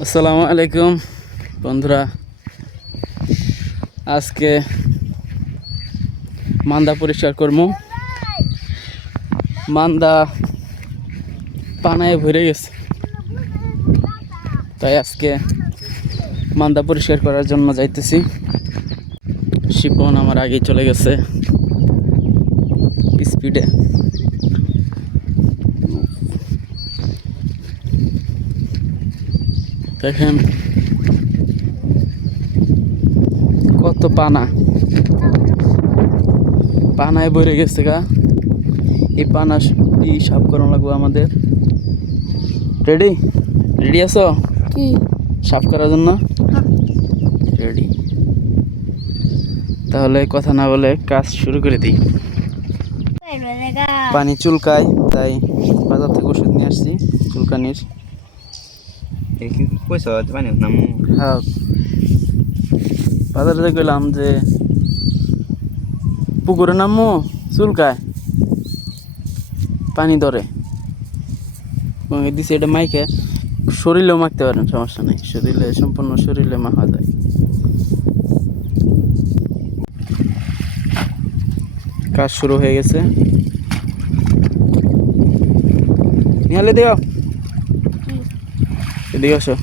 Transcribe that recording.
আসসালামু আলাইকুম বন্ধুরা, আজকে মান্দা পরিষ্কার করবো। মান্দা পানায় ভরে গেছে, তাই আজকে মান্দা পরিষ্কার করার জন্য যাইতেছি। শিপন আমার আগে চলে গেছে স্পিডে। দেখেন কত পানায় ভরে গেছে গা। এই পানা সাফ করানো লাগবে আমাদের। রেডি রেডি আছো কি সাফ করার জন্য? রেডি, তাহলে কথা না বলে কাজ শুরু করে দিই। পানি চুলকায়, তাই বাজার থেকে ওষুধ নিয়ে আসছি চুলকানির। হ্যাঁ, বাজারে গেলাম যে পুকুরে নামবো, চুলকায় পানি ধরে দিছে। এটা মাইকে শরীরেও মাখতে পারেন, সমস্যা নেই। শরীরে সম্পূর্ণ শরীরে মাখা যায়। কাজ শুরু হয়ে গেছে। নিহালে দিও, এদিকে আসো।